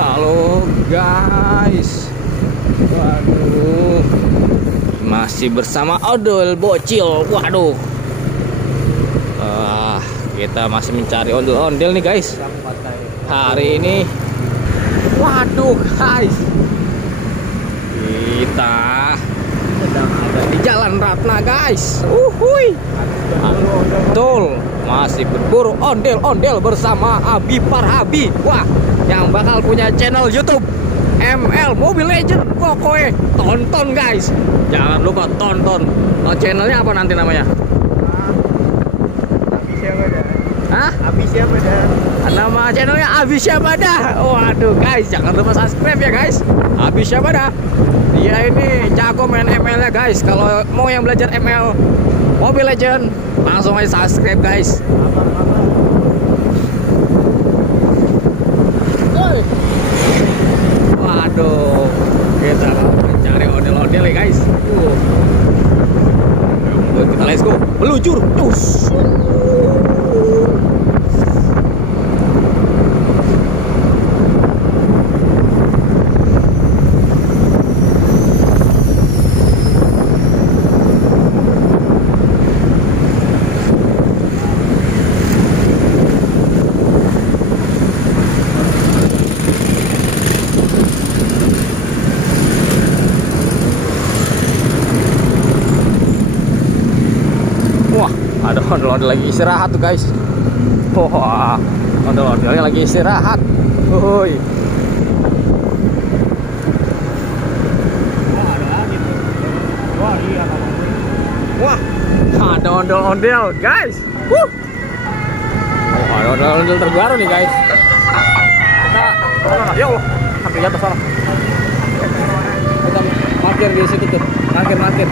Halo guys. Waduh. Masih bersama Odol Bocil. Waduh. Kita masih mencari ondel-ondel nih guys. Hari ini. Waduh guys. Kita sedang ada di Jalan Ratna guys. Uhuy. Betul. Masih berburu ondel-ondel bersama Abi Parhabi. Wah, yang bakal punya channel YouTube ML Mobile Legend. Pokoknya tonton guys. Jangan lupa tonton. Channelnya apa nanti namanya? Abi siapa dah? Hah? Abi siapa dah? Nama channelnya Abi siapa dah? Waduh guys, jangan lupa subscribe ya guys. Abi siapa dah? Dia ini jago main ML nya guys. Kalau mau yang belajar ML Mobile Legend, langsung aja subscribe guys. Waduh, kita mencari ondel-ondel ya guys. Kita let's go, meluncur. Ada ondel-ondel lagi istirahat tuh guys. Wah, ondel-ondelnya lagi istirahat. Woi. Wah, ada lagi tuh. Wah, iya. Wah, ada ondel-ondel guys. Oh, ada ondel-ondel terbaru nih guys. Kita, ya Allah, sampai jatuh salah. Kita parkir di situ tuh. Parkir masuk.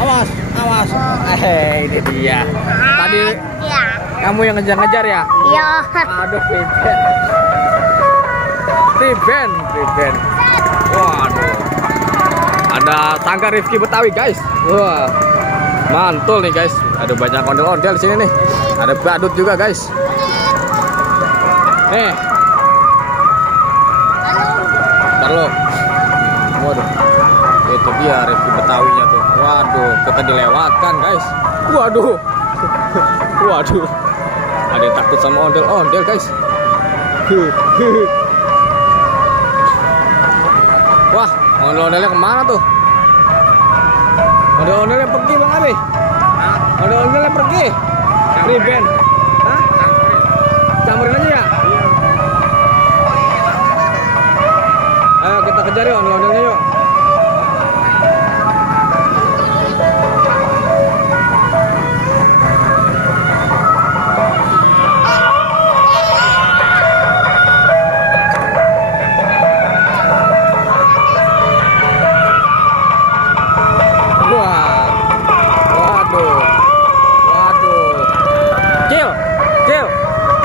Awas. Ini dia. Tadi kamu yang ngejar-ngejar ya? Iya. Aduh, Priben. Waduh. Ada tangga Rifki Betawi guys. Wah, mantul nih guys. Ada banyak ondel-ondel di sini nih. Ada badut juga guys. Nih. Ntar lo. Waduh. Itu dia Rifki Betawinya tuh. Waduh, kita dilewatkan guys. Waduh. Ada yang takut sama ondel-ondel guys. Wah, ondel-ondelnya kemana tuh? Ondel-ondelnya pergi Bang Abi. Ondel-ondelnya pergi. Riben. Hah? Campurin aja ya? Ayo kita kejar yuk ondel-ondelnya yuk.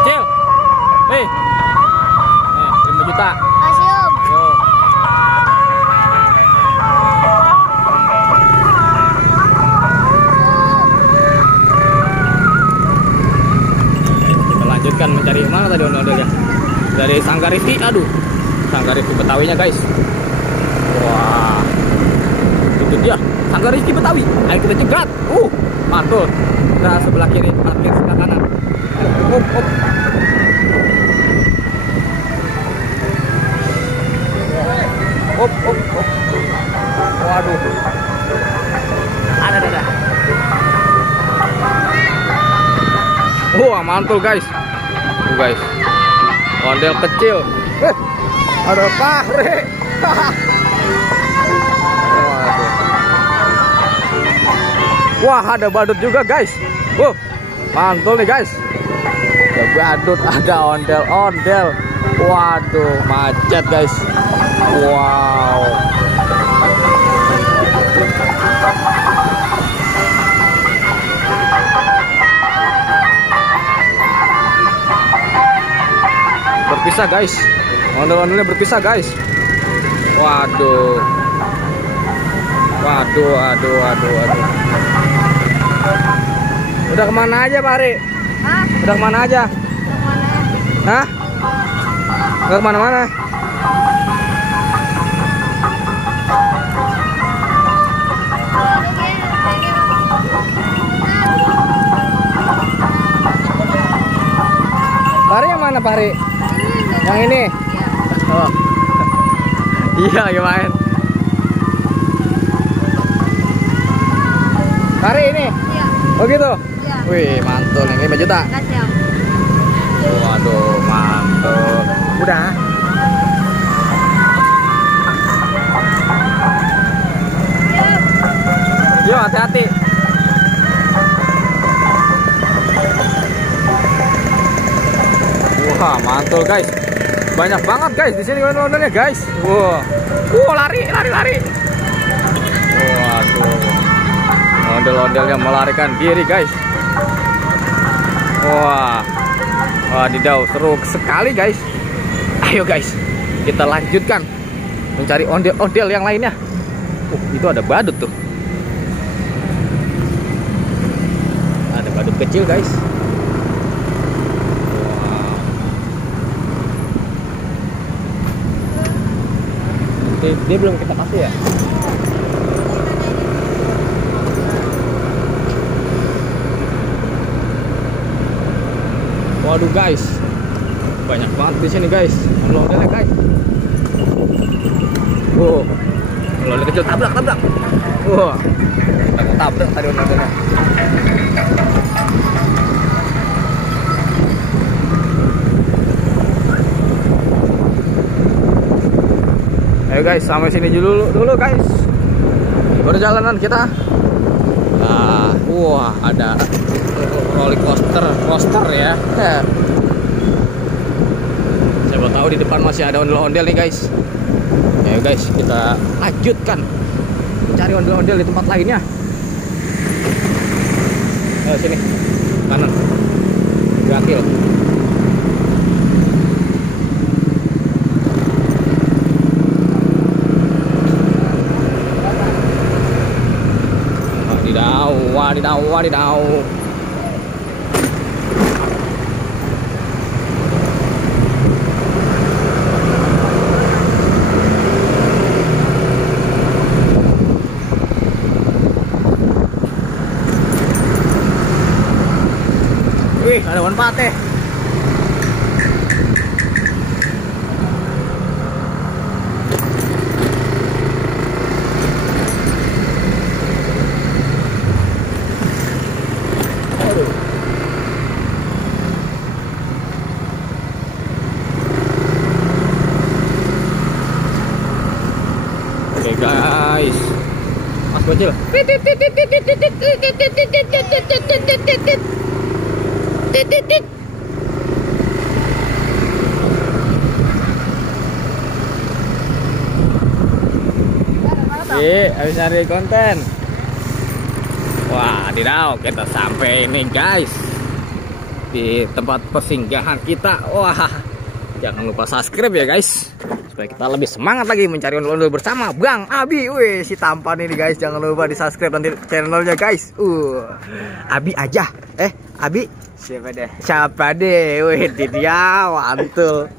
Cil. Nih, 5 juta. Makasih Om. Yo. Kita lanjutkan mencari mana tadi ondel-ondelnya. Dari Sanggar Rifki, Sanggar Rifki Betawinya guys. Wah, itu dia Sanggar Rifki Betawi. Ayo kita cegat. Mantul. Nah, sebelah kiri, parkir sebelah kanan. Op. Waduh. Ada. Wah, mantul guys. Guys. Ondel kecil. Ada pare. Wah, ada badut juga guys. Mantul nih guys. Ada badut, ada ondel-ondel. Waduh, macet guys. Wow. Berpisah guys. Ondel-ondelnya berpisah guys. Waduh. Udah kemana aja Pak Ari? Hah? Udah kemana aja? Yang mana? Hah? Nggak kemana-mana. Pari yang mana Pari? Yang ini? Oh. Iya lagi main. Pari ini? Iya. Oh gitu? Iya. Wih mantul nih, 5 juta. Kasih Om. Waduh mantul. Udah. Yo hati-hati. Wah mantul guys, banyak banget guys di sini ondel-ondelnya guys. Wah, lari. Waduh, ondel-ondelnya melarikan diri guys. Wadidaw, seru sekali guys. Ayo guys, kita lanjutkan mencari ondel-ondel yang lainnya. Itu ada badut tuh. Ada badut kecil guys. Dia belum kita kasih ya. Waduh guys, banyak banget di sini guys. Ondel-ondelnya guys. Ondel kecil tabrak. Tabrak tadi ondel-ondelnya. Ayo guys, sampai sini dulu guys perjalanan kita. Wah, ada roller coaster ya. Siapa tahu di depan masih ada ondel-ondel nih guys. Ayo guys, kita lanjutkan cari ondel-ondel di tempat lainnya. Ayo sini, kanan, gakil. Wadidaw. Wih, ada pohon pate. Oke guys, Mas Bocil. Habis nyari konten. Wah, Wadidaw, kita sampai ini guys di tempat persinggahan kita. Wah, jangan lupa subscribe ya guys, supaya kita lebih semangat lagi mencari ondel-ondel bersama Bang Abi. Wih, si tampan ini guys, jangan lupa di subscribe nanti channelnya guys. Abi aja. Abi siapa deh? Wih, dia mantul.